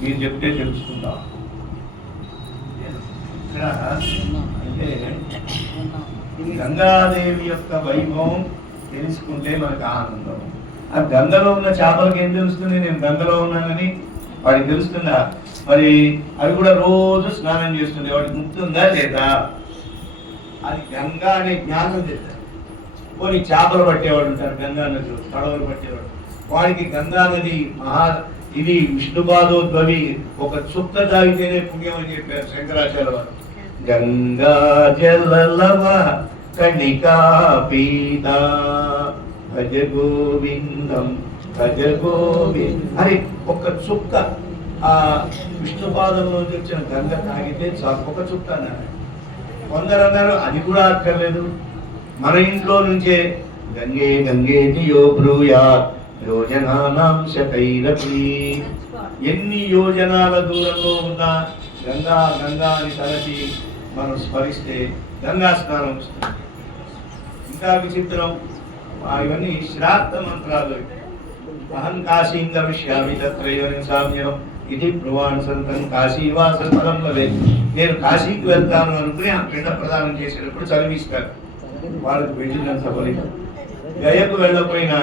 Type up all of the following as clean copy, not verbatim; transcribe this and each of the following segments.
మీరు చెప్తే తెలుసుకుందాం. ఇక్కడ అంటే గంగాదేవి యొక్క వైభవం తెలుసుకుంటే మనకు ఆనందం. ఆ గంగలో ఉన్న చేపలకి ఏం తెలుస్తుంది? నేను గంగలో ఉన్నానని వాడికి తెలుస్తుందా? మరి అవి కూడా రోజు స్నానం చేస్తుంది, వాడికి ముక్తుందా లేదా? అది గంగా అనే జ్ఞానం తెస్తారు. పోనీ చేపలు పట్టేవాడు ఉంటారు, గంగా నదిలో పడవలు పట్టేవాడు, వాడికి గంగా నది ఇది విష్ణుపాదోద్భవి, ఒక చుక్క తాగితేనే పుణ్యం అని చెప్పారు శంకరాచార్య వారు. గంగా జలలవ కణికా పీత భజ గోవిందం భజ గోవిందం. అరే ఒక చుక్క ఆ విష్ణుపాదంలో వచ్చిన గంగ తాగితే ఒక చుక్క అన్నారు. కొందరు అన్నారు అది కూడా అక్కర్లేదు, మన ఇంట్లో నుంచే గంగే గంగేతి యో బ్రూయాత్ యోజనానాం శతైరపి. ఎన్ని యోజనాల దూరంలో ఉన్న గంగా గంగా అని తలచి మనం స్మరిస్తే గంగా స్నానం వస్తుంది. ఇంకా విచిత్రం, ఇవన్నీ శ్రాద్ధ మంత్రాలు. అహం కాశీం గమిష్యామి తత్రైవ సామ్యం ఇది బ్రువాన్ సంతం కాశీవాస ఫలం లభే. నేను కాశీకి వెళ్తాను అనుకుని ఆ పిండ ప్రదానం చేసేటప్పుడు చదివిస్తారు, వాళ్ళకి వెళ్ళినంత ఫలితం. గయకు వెళ్ళకపోయినా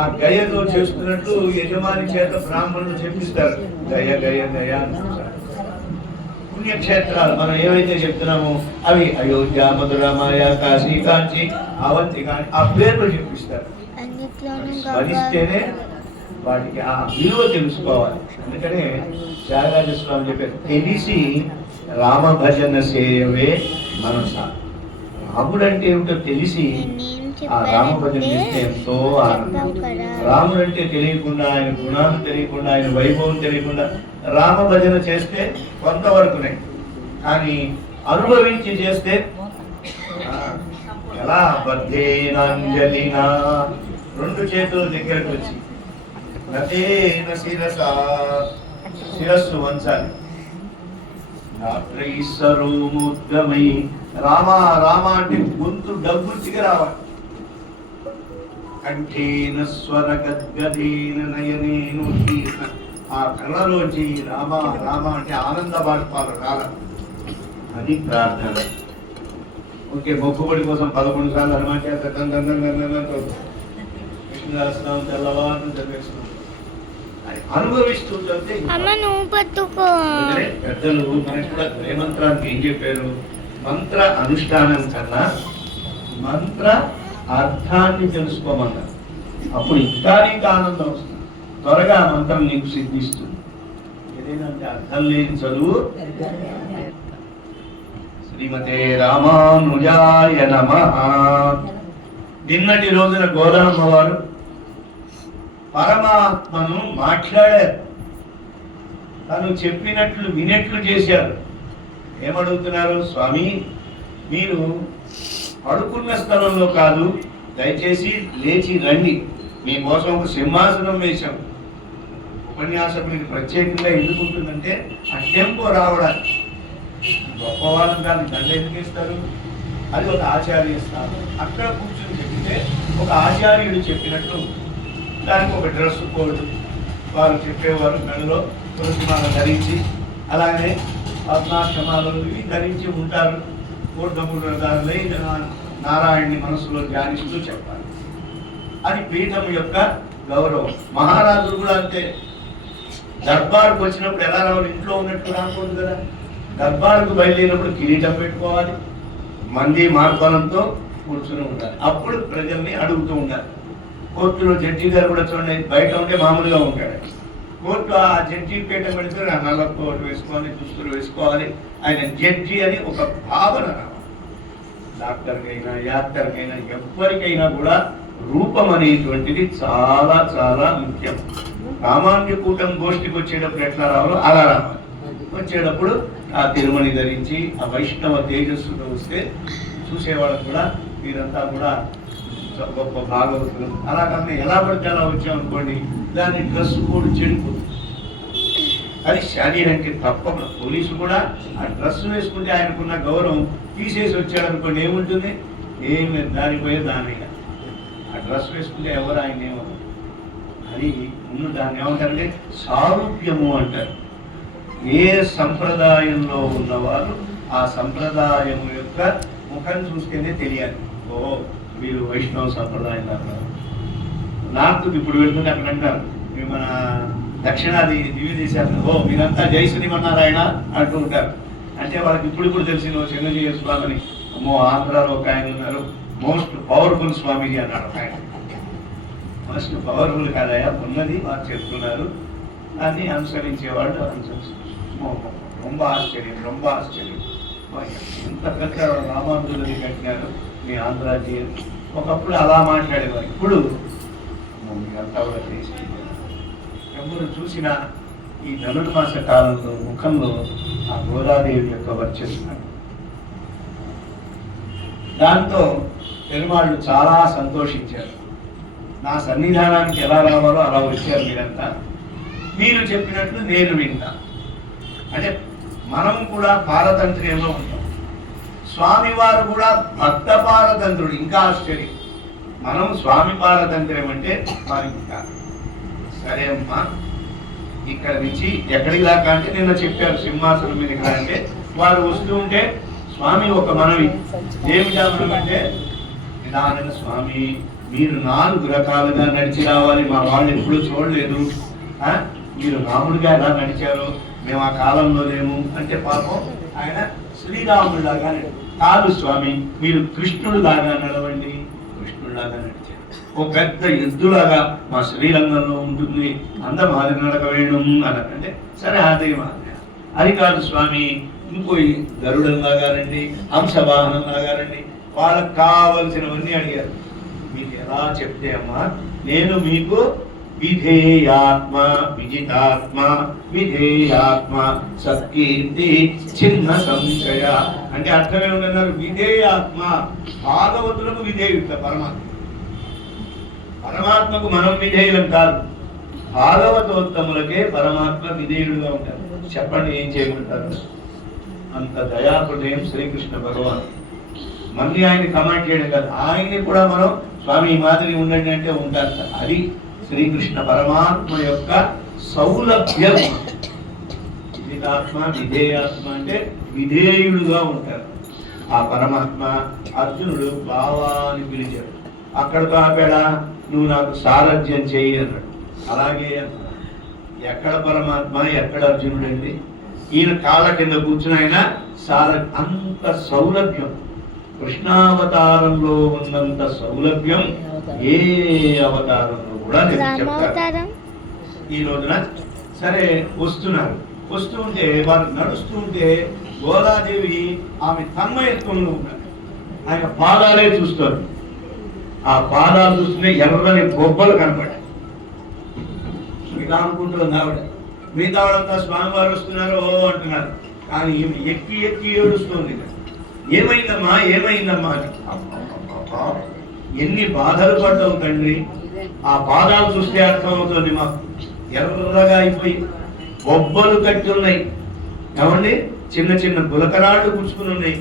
ఆ గయతో చేస్తున్నట్టు యజమాని చేత బ్రాహ్మణులు చెప్పిస్తారు, గయ గయ గయ అంటారు. పుణ్యక్షేత్రాలు మనం ఏవైతే చెప్తున్నామో అవి అయోధ్య, మధుర, మాయా, కాశీ, కాంచి, అవంతి కానీ ఆ పేర్లు చెప్పిస్తారు. స్మరిస్తేనే వాటికి ఆ విలువ తెలుసుకోవాలి. అందుకనే త్యాగరాజ స్వామి చెప్పారు, తెలిసి రామ భజన సేవే మనస. రాముడు అంటే ఏమిటో తెలిసి ఆ రామ భజన చేస్తే ఎంతో ఆనందం. రాముడు అంటే తెలియకుండా, ఆయన గుణాలు తెలియకుండా, ఆయన వైభవం తెలియకుండా రామ భజన చేస్తే కొంతవరకునే, కానీ అనుభవించి చేస్తే ఎలా బద్ధేనాంజలినా రెండు చేతుల దగ్గరకు వచ్చి నతేన శిరస శిరస్సు వంచాలి. రాత్రైసరోముద్గమై రామ రామ అంటే గొంతు డబ్బుచ్చిగా రావాలి. కంఠేన స్వర గద్గదేన నయనేను ఆ కళ్ళలోంచి రామ రామ అంటే ఆనంద బాష్పాలు రాల. అది ప్రార్థన. ఓకే, మొక్కుబడి కోసం 11 సార్లు హనుమాన్ చేత విష్ణుదాసనామం తెల్లవారు చదివేస్తున్నాం. అనుభవిస్తూ చదివితే పెద్దలు మనకు కూడా మంత్రానికి ఏం చెప్పారు? మంత్ర అనుష్ఠానం కన్నా మంత్ర అర్థాన్ని తెలుసుకోమన్నారు. అప్పుడు ఇంకా నీకు ఆనందం వస్తుంది, త్వరగా మంత్రం నీకు సిద్ధిస్తుంది. ఏదైనా అర్థం లేని చదువు. శ్రీమతే రామానుజాయ నమః. నిన్నటి రోజున గోదామ్మ వారు పరమాత్మను మాట్లాడారు, తను చెప్పినట్లు వినట్లు చేశారు. ఏమడుగుతున్నారు? స్వామి, మీరు పడుకున్న స్థలంలో కాదు, దయచేసి లేచి రండి, మీకోసం ఒక సింహాసనం వేశాం. ఉపన్యాసకుడికి ప్రత్యేకంగా ఎందుకుంటుందంటే ఆ టెంపో రావడానికి. గొప్పవాళ్ళని దాన్ని దండ ఎందుకు ఇస్తారు? అది ఒక ఆచార్య స్థానం. అక్కడ కూర్చొని చెప్తే ఒక ఆచార్యుడు చెప్పినట్టు దానికి ఒక డ్రెస్ కోడ్ వారు చెప్పేవారు. మెడలో తులసిమాల ధరించి, అలాగే పద్మాక్షమాలు ఇవి ధరించి ఉంటారు. పూర్ణములై నారాయణ్ణి మనసులో ధ్యానిస్తూ చెప్పాలి. అది పీఠం యొక్క గౌరవం. మహారాజులు కూడా అంతే. దర్బార్కు వచ్చినప్పుడు ఎలా రావాలి? ఇంట్లో ఉన్నట్టు రాకూడదు కదా. దర్బార్కు బయలుదేరినప్పుడు కిరీటం పెట్టుకోవాలి, మంది మార్పాలంతో కూర్చుని ఉండాలి. అప్పుడు ప్రజల్ని అడుగుతూ ఉండాలి. కోర్టులో జడ్జి గారు కూడా చూడండి, బయట ఉంటే మామూలుగా ఉంటాడు. కోర్టు ఆ జడ్జి పీఠ పెడితే నల్ల కోట్ వేసుకోవాలి, దుస్తులు వేసుకోవాలి. ఆయన జడ్జి అని ఒక భావన రావాలి. డాక్టర్కైనా, యాక్టర్కైనా, ఎవరికైనా కూడా రూపం అనేటువంటిది చాలా చాలా ముఖ్యం. సామాన్య కూటం గోష్ఠికి వచ్చేటప్పుడు ఎట్లా రావాలో అలా రావాలి. వచ్చేటప్పుడు ఆ తిరుమణి ధరించి ఆ వైష్ణవ తేజస్సుతో వస్తే చూసేవాళ్ళకు కూడా వీరంతా కూడా గొప్ప భాగవతులు. అలా కాకుండా ఎలా పడితే అలా వచ్చామనుకోండి, దాన్ని డ్రెస్ కోడ్ చెడిపోతుంది. అది శారీరకి తప్పకుండా. పోలీసు కూడా ఆ డ్రెస్ వేసుకుంటే ఆయనకున్న గౌరవం తీసేసి వచ్చాడనుకోండి, ఏముంటుంది? ఏం లేదు, దానిపోయే దానిగా. ఆ డ్రెస్ వేసుకుంటే ఎవరు ఆయన ఏమో. అది ముందు దాన్ని ఏమంటారంటే సారూప్యము అంటారు. ఏ సంప్రదాయంలో ఉన్నవారు ఆ సంప్రదాయం యొక్క ముఖం చూస్తేనే తెలియాలి. ఓ వీరు వైష్ణవ సంప్రదాయం అన్నారు. నార్త్కి ఇప్పుడు వెళ్తుంటే అక్కడ అంటారు, మన దక్షిణాది దివ్య దేశాలు, ఓ మీరంతా జై శ్రీమన్నారాయణ అంటూ ఉంటారు. అంటే వాళ్ళకి ఇప్పుడు తెలిసిన చిన్నజీయ స్వామిని, అమ్మో ఆంధ్రాలో ఒక ఆయన ఉన్నారు, మోస్ట్ పవర్ఫుల్ స్వామిజీ అన్నాడు ఒక ఆయన. మోస్ట్ పవర్ఫుల్ కాదయా, ఉన్నది వారు చెప్తున్నారు, దాన్ని అనుసరించేవాళ్ళు రొంబ ఆశ్చర్యం, రొంబ ఆశ్చర్యం. ఎంత పెద్ద రామానుజులని కట్టినారు మీ ఆంధ్రాజీ. ఒకప్పుడు అలా మాట్లాడేవారు, ఇప్పుడు మీరంతా కూడా చేసి ఎవరు చూసినా ఈ ధనుర్మాస కాలంలో ముఖంలో ఆ గోదాదేవి యొక్క వర్చస్సు. దాంతో పెరుమాళ్ళు చాలా సంతోషించారు. నా సన్నిధానానికి ఎలా రావాలో అలా వచ్చారు మీరంతా, మీరు చెప్పినట్లు నేను వింటా. అంటే మనం కూడా పారతంత్ర్యంలో ఉంటాం, స్వామివారు కూడా భక్త పారతంత్రుడు. ఇంకా ఆశ్చర్యం, మనం స్వామి పారతంత్ర్యం అంటే వారికి కాదు. సరే అమ్మా, ఇక్కడ నుంచి ఎక్కడికి దాకా అంటే నిన్న చెప్పారు సింహాసనం మీదకి అంటే వారు వస్తూ ఉంటే స్వామి ఒక మనవి ఏమిటా మనం అంటే, నిదానంగా స్వామి మీరు 4 రకాలుగా నడిచి రావాలి, మా వాళ్ళు ఎప్పుడూ చూడలేదు, మీరు రాముడిగా ఎలా నడిచారో మేము ఆ కాలంలో లేము అంటే పాపం ఆయన శ్రీరాముడిలాగా కాదు స్వామి, మీరు కృష్ణుడిలాగా నడవండి, కృష్ణుడిలాగా నడిచారు. ఓ పెద్ద ఎద్దులాగా మా శ్రీరంగంలో ఉంటుంది, అందమాది నడక వేయడం అన్నట్టే. సరే అదే అది కాదు స్వామి, ఇంకో గరుడంలాగా రండి, హంసవాహనంలాగా రండి, వాళ్ళకి కావలసినవన్నీ అడిగారు. మీకు ఎలా చెప్తే అమ్మా, నేను మీకు విధేయాత్మ విజితాత్మ విధేయాత్మ సత్కీర్తి చిన్న సంశయ అంటే అర్థమే ఉండన్నారు. విధేయాత్మ భాగవతులకు విధేయుత పరమాత్మ, పరమాత్మకు మనం విధేయులం కాదు, భాగవతోత్తములకే పరమాత్మ విధేయుడుగా ఉంటారు. చెప్పండి ఏం చేయమంటారు? అంత దయాహృదయం శ్రీకృష్ణ భగవాన్. మళ్ళీ ఆయన కమాండ్ చేయడం కాదు, ఆయన్ని కూడా మనం స్వామి ఈ మాదిరి ఉండండి అంటే ఉంటారు. అది శ్రీకృష్ణ పరమాత్మ యొక్క సౌలభ్యం. విజితాత్మ విధేయాత్మ అంటే విధేయుడుగా ఉంటారు. ఆ పరమాత్మ అర్జునుడు బావాని పిలిచాడు, అక్కడితో ఆపేడా, నువ్వు నాకు సారథ్యం చేయి అన్నాడు. అలాగే ఎక్కడ పరమాత్మ ఎక్కడ అర్జునుడు అండి, ఈయన కాళ్ళ కింద కూర్చుని ఆయన అంత సౌలభ్యం, కృష్ణావతారంలో ఉన్నంత సౌలభ్యం ఏ అవతారంలో కూడా చెప్తారు. ఈ రోజున సరే వస్తున్నారు, వస్తూ ఉంటే వారు నడుస్తూ ఉంటే గోదాదేవి ఆమె తన్మయత్వంలో ఉన్నారు. ఆయన పాదాలే చూస్తారు, ఆ పాదాలు చూస్తూనే ఎర్రని బొబ్బలు కనపడ్డాయి. ఇలా అనుకుంటుంది ఆవిడ, మిగతా వాళ్ళంతా స్వామివారు వస్తున్నారు అంటున్నారు, కానీ ఈమె ఎక్కి ఎక్కి ఏడుస్తుంది. ఏమైందమ్మా ఏమైందమ్మా అని. ఎన్ని బాధలు పడ్డావు తండ్రి, ఆ పాదాలు చూస్తే అర్థమవుతుంది మాకు, ఎర్రగా అయిపోయి బొబ్బలు కట్టి ఉన్నాయి, ఏమండి చిన్న చిన్న గులకరాళ్ళు పుచ్చుకుని ఉన్నాయి.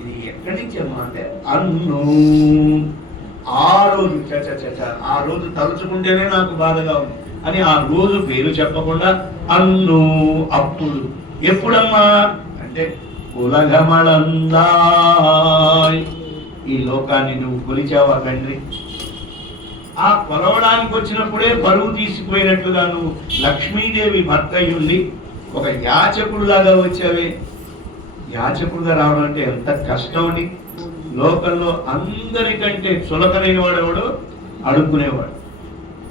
ఇది ఎక్కడి నుంచి అమ్మా అంటే అన్ను ఆ రోజు ఆ రోజు తలుచుకుంటేనే నాకు బాధగా ఉంది అని ఆ రోజు పేరు చెప్పకుండా అన్ను అప్పుడు. ఎప్పుడమ్మా అంటే ఉలగమళందా, ఈ లోకాన్ని నువ్వు కొలిచావా తండ్రి, ఆ కొలవడానికి వచ్చినప్పుడే బరువు తీసుకుపోయినట్టుగా నువ్వు లక్ష్మీదేవి భర్త అయ్యుండి ఒక యాచకుడులాగా వచ్చావే. యాచకుడుగా రావడం అంటే ఎంత కష్టం అని. లోకంలో అందరికంటే చులకనైన వాడు ఎవడు, అడుక్కునేవాడు.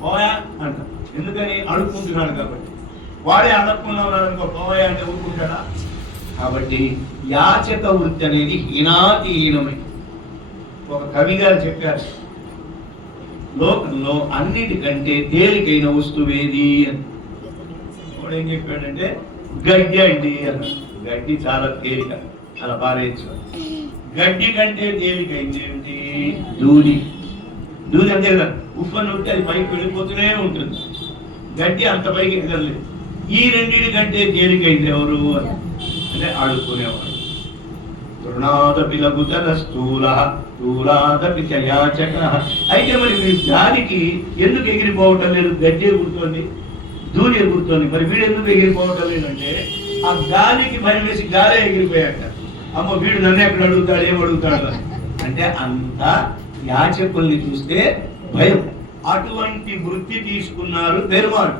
పోయా అంట, ఎందుకని అడుక్కుంటున్నాడు కాబట్టి. వాడే అడగకుండా ఉన్నాడు అనుకో, పోయా అంటే ఊరుకుంటాడా? కాబట్టి యాచక వృత్తి అనేది హీనాతి హీనమే. ఒక కవి గారు చెప్పారు, లోకంలో అన్నిటికంటే తేలికైన వస్తువేది అని. వాడు ఏం చెప్పాడంటే గడ్డి అండి అన్నాడు. గడ్డి చాలా తేలిక, చాలా పారేయచ్చు. గడ్డి కంటే తేలికైంది ఏమిటి? దూది. దూది అంతే కదా, ఉఫ్ఫని ఉంటే అది పైకి వెళ్ళిపోతూనే ఉంటుంది, గడ్డి అంత పైకి ఎగరలేదు. ఈ రెండింటి కంటే తేలికైంది ఎవరు అంటే అడుక్కునేవాడు. తృణాదపి లఘుతర స్థూల స్థూలాదపి యాచక. అయితే మరి మీ గాలికి ఎందుకు ఎగిరిపోవటం లేదు? గడ్డి ఉంటుంది, ధూళి ఎగురుతోంది. మరి వీడు ఎందుకు ఎగిరిపోవటం లేదంటే ఆ గాలికి భయం వేసి గాలే ఎగిరిపోయాక, అమ్మ వీడు నన్ను ఎక్కడ అడుగుతాడు, ఏం అడుగుతాడు అంటే అంతా యాచకుల్ని చూస్తే భయం. అటువంటి వృత్తి తీసుకున్నారు పెరుమాళ్.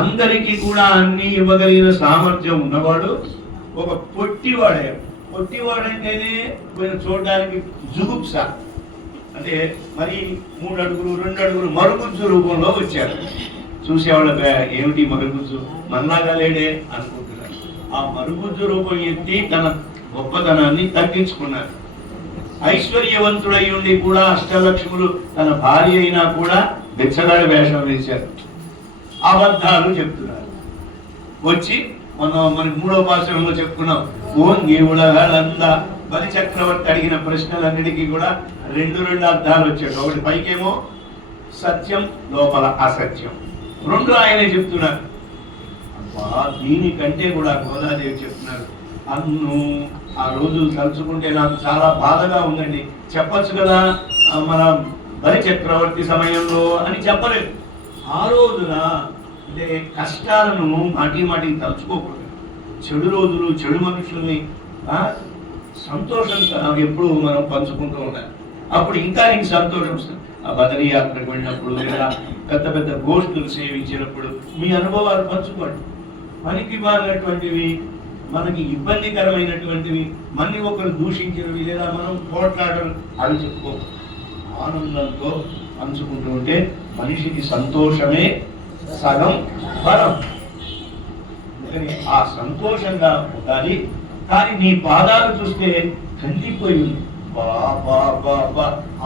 అందరికీ కూడా అన్ని ఇవ్వగలిగిన సామర్థ్యం ఉన్నవాడు ఒక పొట్టివాడే. పొట్టివాడంటేనే కొంచెం చూడడానికి జుగుప్స, అంటే మరి 3 అడుగులు 2 అడుగులు మరుగుజ్జు రూపంలో వచ్చాడు. చూసేవాళ్ళ ఏమిటి మరుగుజ్జు, మన్నాగా లేడే అనుకుంటున్నారు. ఆ మరుగుజ్జు రూపం ఎత్తి తన గొప్పతనాన్ని తగ్గించుకున్నారు. ఐశ్వర్యవంతుడై ఉండి కూడా అష్టలక్ష్ములు తన భార్య అయినా కూడా బిచ్చగాడి వేషం వేశారు, అబద్ధాలు చెప్తున్నారు. వచ్చి మనకి 3వ పాఠంలో చెప్పుకున్నాం, ఓంగి ఉలగలంతా బలి చక్రవర్తి అడిగిన ప్రశ్నలన్నిటికీ కూడా 2 అర్థాలు వచ్చాడు. ఒకటి పైకేమో సత్యం, లోపల అసత్యం, 2 ఆయనే చెప్తున్నారు. అబ్బా దీనికంటే కూడా గోదాదేవి చెప్తున్నారు, అన్ను ఆ రోజు తలుచుకుంటే నాకు చాలా బాధగా ఉందండి, చెప్పచ్చు కదా మన బలి చక్రవర్తి సమయంలో అని చెప్పలేదు. ఆ రోజున అంటే కష్టాలను మాటికి తలుచుకోకూడదు. చెడు రోజులు చెడు మనుషుల్ని సంతోషం ఎప్పుడు మనం పంచుకుంటూ ఉండాలి. అప్పుడు ఇంకా నీకు సంతోషం వస్తుంది. ఆ బదరీ యాత్రకు వెళ్ళినప్పుడు లేదా పెద్ద పెద్ద గోష్ఠులు సేవించినప్పుడు మీ అనుభవాలు పంచుకోండి. పనికి మారినటువంటివి, మనకి ఇబ్బందికరమైనటువంటివి, మన్ని ఒకరు దూషించినవి లేదా మనం పోట్లాడడం అవి చెప్పుకో. ఆనందంతో పంచుకుంటూ ఉంటే మనిషికి సంతోషమే సగం బలం. ఆ సంతోషంగా ఉండాలి. కానీ నీ పాదాలు చూస్తే కందిపోయి ఉంది.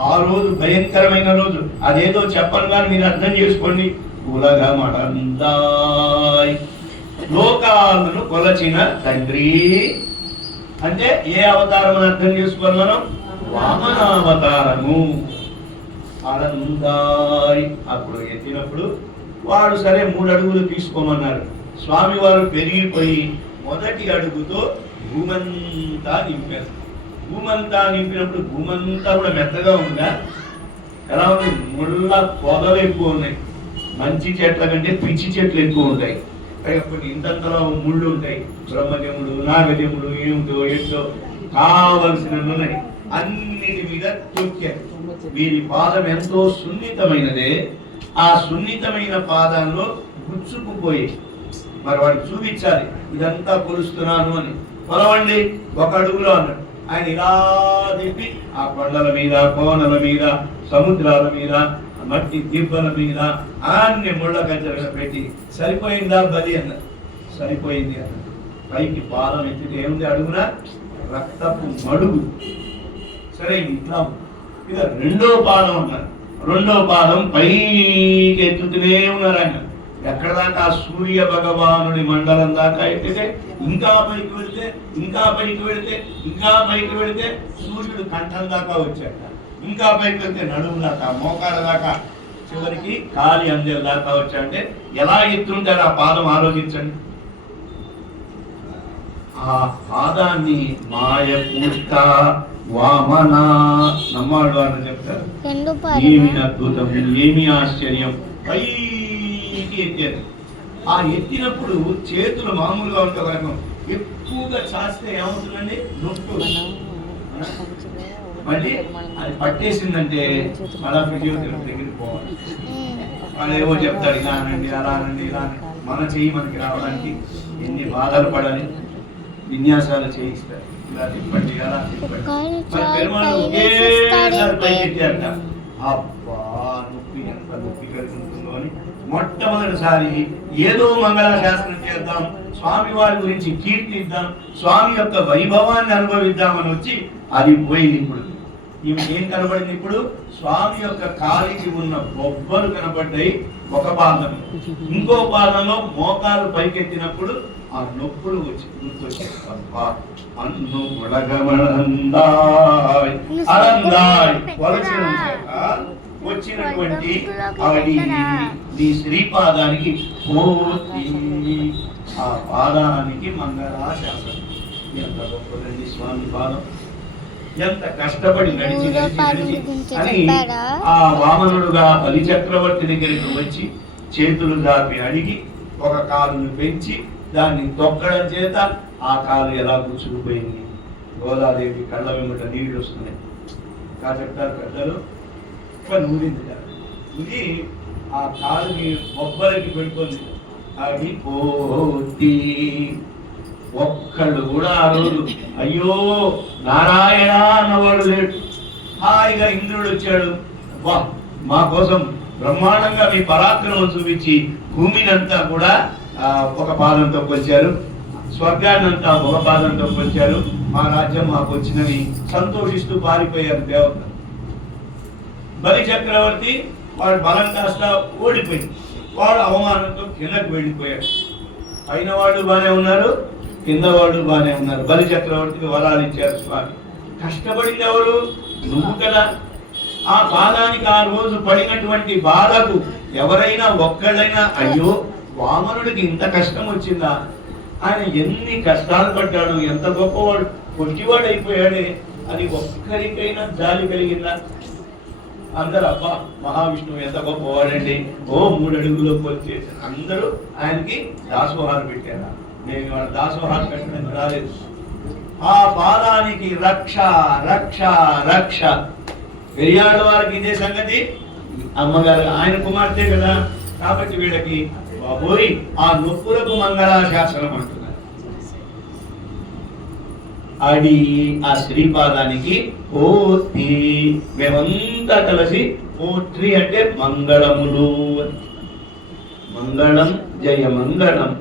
ఆ రోజు భయంకరమైన రోజు, అదేదో చెప్పను కానీ మీరు అర్థం చేసుకోండి. ఉలగమడందాయ్ లోకాలను కొలచిన తండ్రి అంటే ఏ అవతారం అర్థం చేసుకోవాలి మనం? వామనావతారము. అడందాయ్ అప్పుడు ఎత్తినప్పుడు వాడు సరే 3 అడుగులు తీసుకోమన్నారు. స్వామి వారు పెరిగిపోయి మొదటి అడుగుతో భూమంతా నింపారు. భూమంతా నింపినప్పుడు భూమంతా కూడా మెత్తగా ఉందా? ఎలా ఉంది? ముళ్ళ పొదలు ఎక్కువ ఉన్నాయి. మంచి చెట్ల కంటే పిచ్చి చెట్లు ఎక్కువ ఉంటాయి. కొన్ని ఇంతంతలో ముళ్ళు ఉంటాయి. బ్రహ్మజముడు, నాగజముడు, ఏమిటో ఏంటో కావలసిన ఉన్నాయి. అన్నిటి మీద తొక్కారు. వీరి పాదం ఎంతో సున్నితమైనదే. ఆ సున్నితమైన పాదంలో గుచ్చుకుపోయి మరి వాడికి చూపించాలి, ఇదంతా కొలుస్తున్నాను అని. కొలవండి 1 అడుగులో అన్నాడు. ఆయన ఇలా తిప్పి ఆ కొండల మీద, కోనల మీద, సముద్రాల మీద, మట్టి దిబ్బల మీద అన్ని ముళ్ళ కంచెలుగా పెట్టి సరిపోయిందా బలి అన్నారు. సరిపోయింది అన్నారు. పైకి పాదం ఎత్తితే ఏముంది అడుగున? రక్తపు మడుగు. సరే ఇట్లా ఇక 2వ పాదం అన్నారు. 2వ పాదం పైకి ఎత్తుతూనే ఉన్నారు ఆయన. ఎక్కడ దాకా? సూర్య భగవానుడి మండలం దాకా ఎత్తితే, ఇంకా పైకి వెళితే, ఇంకా పైకి వెళితే, ఇంకా పైకి వెళితే సూర్యుడు కంఠం దాకా వచ్చాక, ఇంకా పైకి వెళ్తే నడుము దాకా, మోకాళ్ళ దాకా, చివరికి కాలి అంజల దాకా వచ్చాయంటే ఎలా ఎత్తుంటారు ఆ పాదం ఆలోచించండి. ఆ పాదాన్ని మాయ పూర్త వామన నమ్మాడు అని చెప్తారు. ఏమి అద్భుతం, ఏమి ఆశ్చర్యం. పైకి ఎత్తారు. ఆ ఎత్తినప్పుడు చేతులు మామూలుగా ఉంటే వరకు ఎక్కువగా చాస్తే ఏమవుతుందండి? నొప్పి. మళ్ళీ అది పట్టేసిందంటే మళ్ళా ఫిజియోథెరపీ దగ్గరికి పోవాలి. వాళ్ళు ఏవో చెప్తాడు, ఇలా అనండి, అలా అనండి, ఇలా మన చెయ్యి మనకి రావడానికి ఎన్ని బాధలు పడాలి. విన్యాసాలు చేయిస్తారు, ఇలా తిప్పండి, అలా తిప్పండి. మరి పెరుమాళ్ళు ఒకేసారి పైకెత్తారట. అబ్బా నొప్పి, ఎంత నొప్పి కలుగుతుందో అని మొట్టమొదటిసారి ఏదో మంగళాశాసనం చేద్దాం, స్వామి వారి గురించి కీర్తిద్దాం, స్వామి యొక్క వైభవాన్ని అనుభవిద్దామని వచ్చి అది పోయింది. ఇప్పుడు ఈమె ఏం కనబడింది? ఇప్పుడు స్వామి యొక్క కాలికి ఉన్న బొబ్బలు కనబడ్డాయి ఒక పాదం. ఇంకో పాదంలో మోకాలు పైకెత్తినప్పుడు ఆ నొప్పులు వచ్చి గుర్తొచ్చాయి. అన్ను ఉలగమడందాయ్ అరందాయ్ వలసిన వచ్చినటువంటి నీ శ్రీపాదానికి పోతి, ఆ పాదానికి మంగళాశాసనం. ఎంత గొప్పదండి స్వామి పాదం, ఎంత కష్టపడి నడిచి నడిచి నడిచి అని ఆ వామనుడుగా బలి చక్రవర్తి దగ్గరికి వచ్చి చేతులు దాపి అడిగి ఒక కాలును పెంచి దాన్ని తొక్కడం చేత ఆ కాలు ఎలా కూర్చుకుపోయింది. గోదాదేవి కళ్ళ వెంబట నీళ్లు వస్తున్నాయి. చెప్తారు పెద్దలు, నూరింది. ఇది ఆ కాలుకి బొబ్బలకి పెట్టుకుంది. అది పోతి. ఒక్కళ్ళు కూడా ఆ రోజు అయ్యో నారాయణ అన్నవాడు లేడు. హాయిగా ఇంద్రుడు వచ్చాడు. వా, మా కోసం బ్రహ్మాండంగా మీ పరాక్రమం చూపించి భూమినంతా కూడా ఒక పాదంతో కొలిచారు, స్వర్గాన్నంతా ఒక పాదంతో కొలిచారు. మా రాజ్యం మాకు వచ్చినవి సంతోషిస్తూ పారిపోయారు దేవత. బలి చక్రవర్తి వాడు బలం కాస్త ఓడిపోయింది. వాడు అవమానంతో కిందకు వెళ్ళిపోయాడు. పైన వాడు బాగానే ఉన్నారు, కింద వాడు బాగానే ఉన్నారు. బలి చక్రవర్తికి వరాలు ఇచ్చారు స్వామి. కష్టపడింది ఎవరు? నువ్వు కదా. ఆ పాదానికి ఆ రోజు పడినటువంటి బాధకు ఎవరైనా ఒక్కడైనా అయ్యో వామనుడికి ఇంత కష్టం వచ్చిందా, ఆయన ఎన్ని కష్టాలు పడ్డాడు, ఎంత గొప్పవాడు, పొట్టివాడు అయిపోయాడే అది ఒక్కరికైనా జాలి కలిగిందా? అందరూ అబ్బా మహావిష్ణువు ఎంత గొప్పవాడండి, ఓ 3 అడుగులోకి వచ్చేసి అందరూ ఆయనకి దాసోహాలు పెట్టారా? నేను వాళ్ళ దాసోహాలు పెట్టడానికి రాలేదు. ఆ పాదానికి రక్ష రక్ష రక్ష. పెరియాళ్ళ వారికి ఇదే సంగతి. అమ్మగారు ఆయన కుమార్తె కదా, కాబట్టి వీళ్ళకి బాబోయ్ ఆ నొప్పులకు మంగళాశాసనం అంటున్నారు. అడి ఆ శ్రీపాదానికి పోతి. మేమంతా కలిసి పోట్రి అంటే మంగళములు. మంగళం జయ మంగళం.